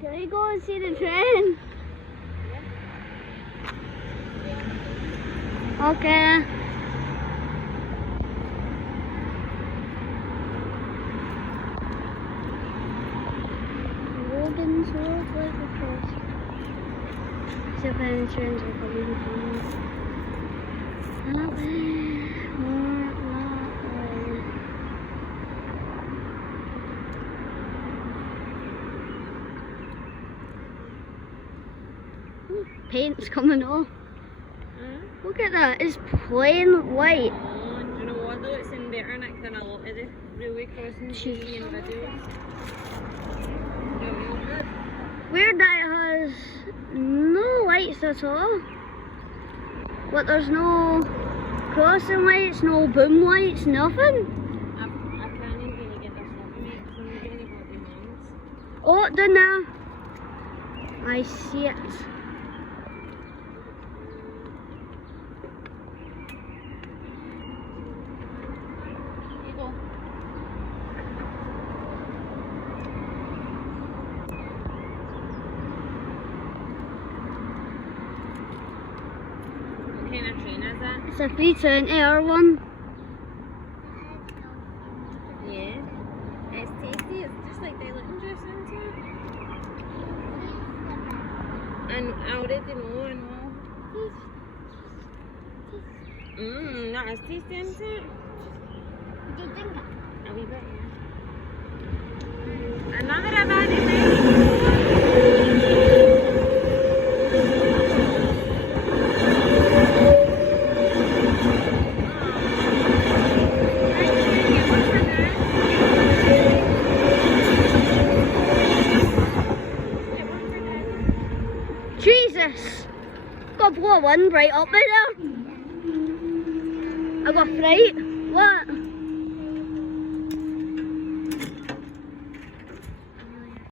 Can we go and see the train? Okay. Logan's Road, like across. See if any trains are coming from that way or that way. Paint's coming off. Look at that, it's plain white. Oh, do you know what though? It's in better nick than a lot of the railway crossings you see in videos. Weird that it has no lights at all. But there's no crossing lights, no boom lights, nothing. I can't even really get this looking at it, so I'm going to go with my hands. Oh, down there. I see it. What kind of train is that? It's a 320 one. Yeah. It's tasty. It's just like they looking juice into it. And I already know, I know. That is tasty, isn't it? A wee bit, yeah. Another advantage. Jesus! Got a blow of wind right up there. I got fright. What?